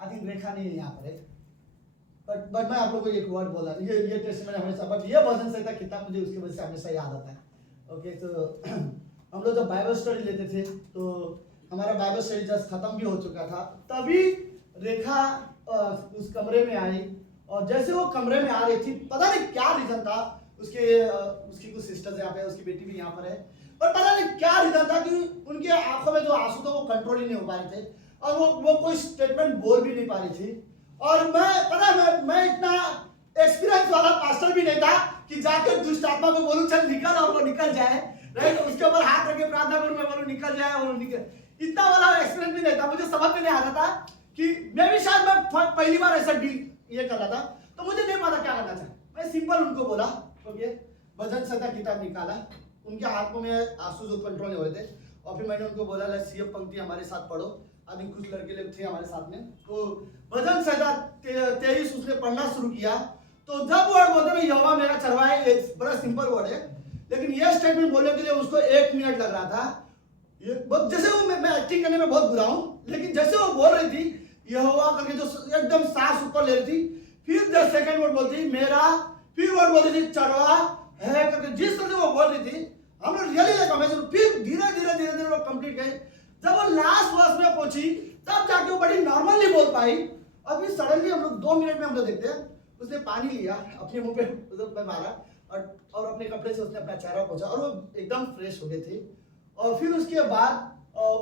आई थिंक रेखा नहीं है यहाँ पर, बट मैं आप लोगों को एक वर्ड बोला, ये टेस्ट मैंने हमेशा, बट ये भजन संहिता किताब मुझे उसकी वजह से हमेशा याद आता है, ओके, तो हम लोग जब बाइबल स्टडी लेते थे तो हमारा बाइबल स्टडी जस्ट खत्म भी हो चुका था, तभी रेखा उस कमरे में आई। और जैसे वो कमरे में आ रही थी, पता नहीं क्या रीजन था, उसकी कुछ सिस्टर्स यहाँ पे, उसकी बेटी भी यहाँ पर है, पर पता नहीं क्या रीजन था कि उनके आंखों में जो आंसू थे वो कंट्रोल ही नहीं हो पा रहे थे, और वो कोई स्टेटमेंट बोल भी नहीं पा रही थी। और मैं इतना एक्सपीरियंस वाला पास्टर भी नहीं था कि जाकर दुष्ट आत्मा को बोलूं चल निकल, और वो निकल जाए, राइट, उसके ऊपर हाथ रख के प्रार्थना करूं, मैं बोलूं निकल जाए और निकल। इतना वाला एक्सपीरियंस भी नहीं था, मुझे समझ में नहीं आ रहा था कि मैं भी शायद मैं पहली बार ऐसा डील ये कर रहा था, तो मुझे नहीं पता क्या करना चाहिए। मैं सिंपल उनको बोला, ओके, भजन संहिता किताब निकाला, उनके हाथों में आंसू जो कंट्रोल नहीं हो रहे थे, और फिर मैंने उनको बोला लेट्स ये पंक्ति हमारे साथ पढ़ो। अभी कुछ लड़के लोग थे हमारे साथ में, तो भजन संहिता 23 उसने पढ़ना शुरू किया। तो जब वर्ड बोलते हैं यहोवा मेरा चरवाहा है, एक बड़ा सिंपल वर्ड है, लेकिन ये स्टेटमेंट बोलने के लिए उसको 1 मिनट लग रहा था। ये जैसे वो मैं एक्टिंग करने में बहुत बुरा हूं, लेकिन जैसे वो बोल रही थी यहोवा करके जो एकदम सांस ऊपर ले रही थी, फिर 10 सेकंड वर्ड बोलती मेरा, फिर वर्ड बोलती थी चरवाहा है करके, जिस तरह से वो बोल रही थी हम लोग रियली लाइक अमेजिंग। फिर धीरे धीरे वो कंप्लीट गए। जब वो लास्ट वर्स में पहुंची तब जाके वो बड़ी नॉर्मली बोल पाई। और फिर सडनली हम लोग 2 मिनट में हम लोग देखते हैं उसने पानी लिया, अपने मुंह पे मारा, और अपने कपड़े से उसने अपना चेहरा पोंछा, और वो एकदम फ्रेश हो गए थे। और फिर उसके बाद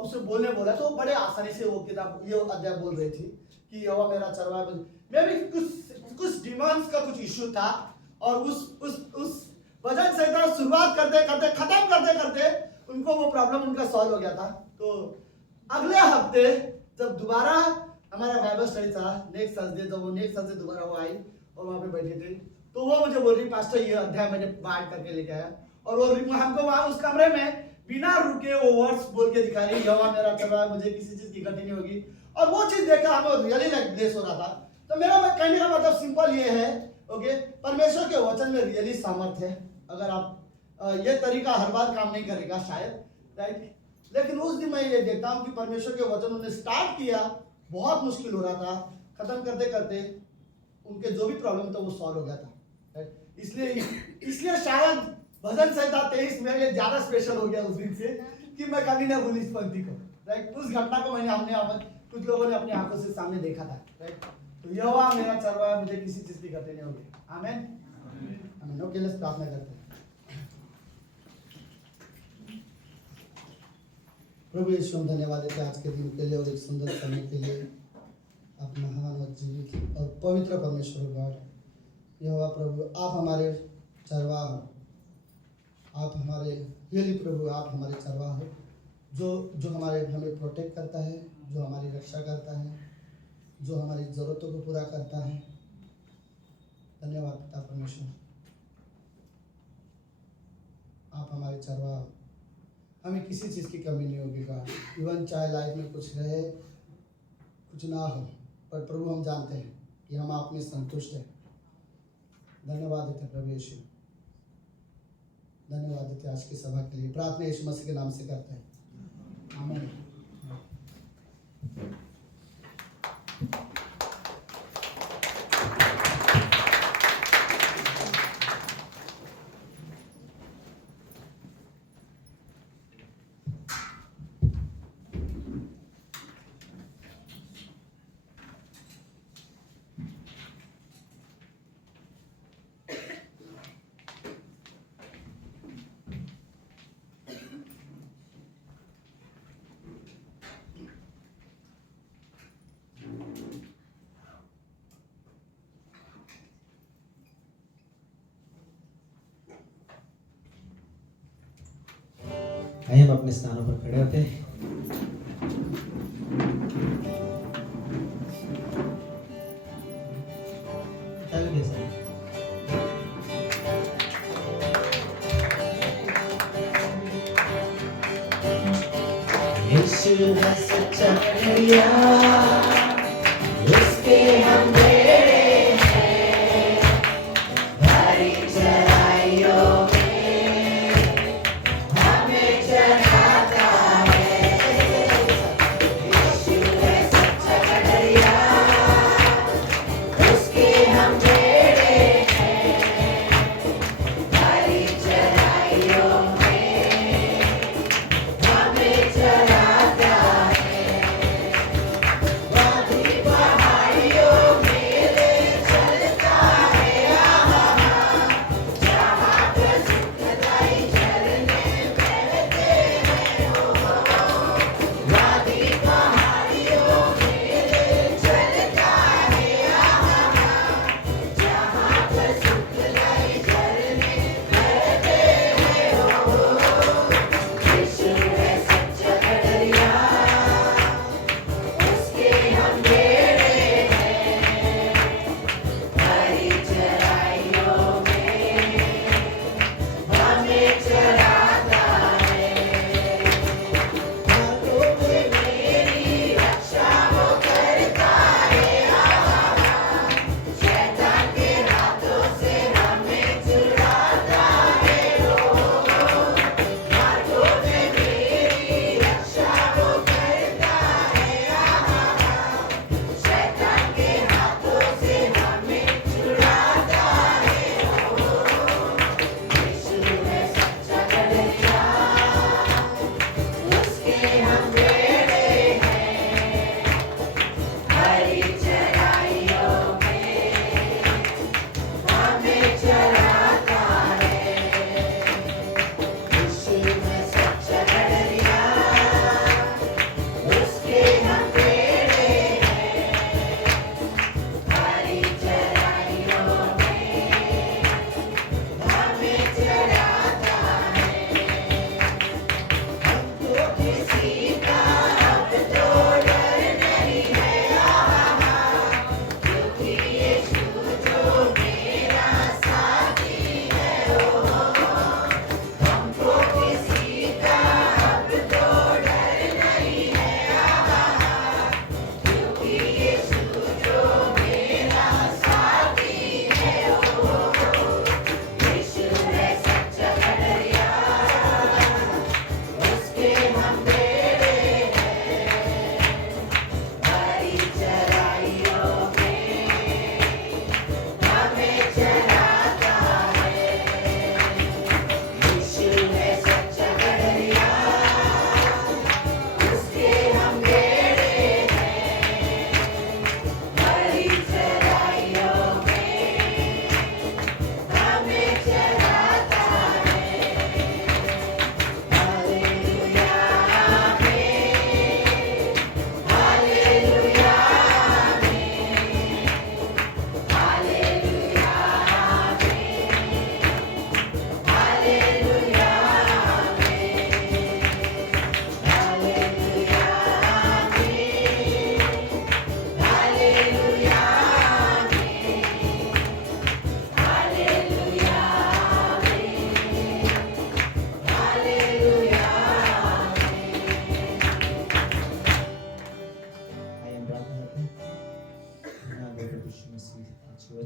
उसे बोलने बोला, तो बड़े आसानी से वो किताब ये अध्याय बोल रही थी कि यहोवा मेरा चरवाहा है। मैं भी कुछ डिमांड्स का कुछ इश्यू था, और उस भजन संहिता शुरुआत करते करते खत्म करते करते उनको वो प्रॉब्लम उनका सॉल्व हो गया था। तो अगले हफ्ते जब दोबारा हमारा बाइबल स्टडी था, नेक्स्ट थर्सडे, जब वो नेक्स्ट थर्सडे दोबारा वो आई और वहाँ पे बैठी थी, तो वो मुझे बोल रही पास्टर ये अध्याय मैंने बांट करके लेके आया, और वो हमको वहाँ उस कमरे में बिना रुके वो वर्ड्स बोल के दिखा रही, यहोवा मेरा चरवाहा है, मुझे किसी चीज की घटी नहीं होगी। और वो चीज देखकर हमें रियली लाइक ब्लेस हो रहा था। तो मेरा कहने का मतलब सिंपल ये है, ओके, परमेश्वर के वचन में रियली सामर्थ्य है। अगर आप ये तरीका हर बार काम नहीं करेगा शायद, राइट, लेकिन उस दिन मैं ये देखता हूँ कि परमेश्वर के वचन उन्होंने स्टार्ट किया, बहुत मुश्किल हो रहा था, खत्म करते करते उनके जो भी प्रॉब्लम था वो सॉल्व हो गया था, राइट। इसलिए शायद भजन संहिता 23 मेरे लिए ज्यादा स्पेशल हो गया उस दिन से, कि मैं कभी ना भूली इस पंक्ति को, राइट। उस घटना को हमने कुछ लोगों ने अपनी आंखों से सामने देखा था, राइट। तो यहोवा मेरा चरवाहा है, मुझे किसी चीज की घटी नहीं होगी। आमीन, आमीन। ओके, लेट्स प्रार्थना करते हैं। प्रभु यीशु हम धन्यवाद देते हैं आज के दिन के लिए और एक सुंदर समय के लिए। आप महान और जीवित और पवित्र परमेश्वर गॉड यहोवा प्रभु, आप हमारे चरवाहा हो, आप हमारे हेली प्रभु, आप हमारे चरवाहा हो, जो हमें प्रोटेक्ट करता है, जो हमारी रक्षा करता है, जो हमारी ज़रूरतों को पूरा करता है। धन्यवाद पिता परमेश्वर, आप हमारे चरवाहा हो, हमें किसी चीज़ की कमी नहीं होगी गॉड। इवन चाहे लाइफ में कुछ रहे कुछ ना हो, पर प्रभु हम जानते हैं कि हम आप में संतुष्ट हैं। धन्यवाद देते हैं प्रभु यीशु, धन्यवाद देते हैं आज की सभा के लिए। प्रार्थना यीशु मसीह के नाम से करते हैं, आमीन। आइए हम अपने स्थानों पर खड़े होते हैं। यीशु है सच्चा दरिया, उसके हम बेड़े हैं, भारी चढ़ाइयों में हमें चढ़ाता है। यीशु है सच्चा दरिया, उसके हम बेड़े हैं, भारी चढ़ाइयों में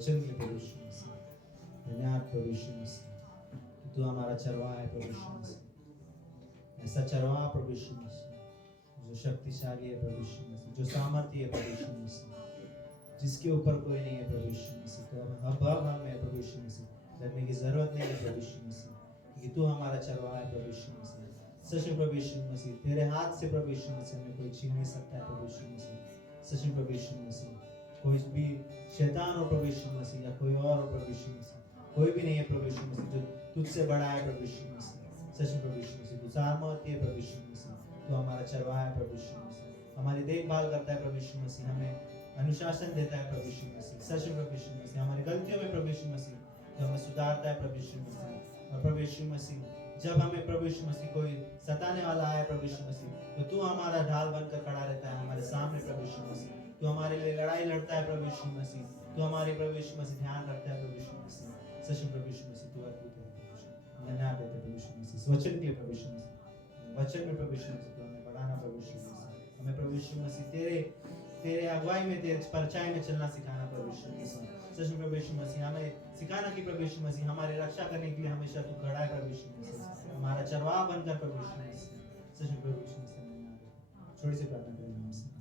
वचन के लिए प्रभु यीशु मसीह। धन्यवाद प्रभु यीशु मसीह कि तू हमारा चरवाहा है प्रभु यीशु मसीह। ऐसा चरवाहा प्रभु यीशु मसीह जो शक्तिशाली है प्रभु यीशु मसीह, जो सामर्थ्य है प्रभु यीशु मसीह, जिसके ऊपर कोई नहीं है प्रभु यीशु मसीह। तो अब हम है प्रभु यीशु मसीह, डरने की जरूरत नहीं है प्रभु यीशु मसीह, कि तू हमारा चरवाहा है प्रभु यीशु मसीह। सच में प्रभु यीशु मसीह, तेरे हाथ से प्रभु यीशु मसीह हमें कोई छीन नहीं सकता है प्रभु यीशु मसीह। सच में प्रभु यीशु मसीह, कोई भी शैतान हो प्रभु यीशु मसीह या कोई और हो प्रभु यीशु मसीह, कोई भी नहीं है प्रभु यीशु मसीह जो तुझसे बड़ा है प्रभु यीशु मसीह। सच में प्रभु यीशु मसीह, तू सामर्थ्य है प्रभु यीशु मसीह, तू हमारा चरवाहा है प्रभु यीशु मसीह, हमारी देखभाल करता है प्रभु यीशु मसीह, हमें अनुशासन देता है प्रभु यीशु मसीह। सच में प्रभु यीशु मसीह, हमारी गलतियों में प्रभु यीशु मसीह जो हमें सुधारता है प्रभु यीशु मसीह। और प्रभु यीशु मसीह, जब हमें प्रभु यीशु मसीह कोई सताने वाला है प्रभु यीशु मसीह, तो तू हमारा ढाल बनकर खड़ा रहता है हमारे सामने प्रभु यीशु मसीह। तू हमारे लिए लड़ाई लड़ता है प्रभु यीशु मसीह, तू हमारे प्रभु यीशु मसीह ध्यान रखता है प्रभु यीशु मसीह। सच में प्रभु यीशु मसीह, तू अद्भुत है प्रभु यीशु। धन्यवाद देते प्रभु यीशु मसीह वचन के लिए प्रभु यीशु मसीह। वचन में प्रभु यीशु मसीह, तू हमें बढ़ाना प्रभु यीशु मसीह, हमें प्रभु यीशु मसीह तेरे अगुवाई में, तेरे परछाई में चलना सिखाना प्रभु यीशु मसीह। सच में प्रभु यीशु मसीह, हमें सिखाना कि प्रभु यीशु मसीह हमारी रक्षा करने के लिए हमेशा तू खड़ा है प्रभु यीशु मसीह, हमारा चरवाहा बनकर प्रभु यीशु मसीह। सच में प्रभु यीशु मसीह, छोटी सी प्रार्थना करें नाम से।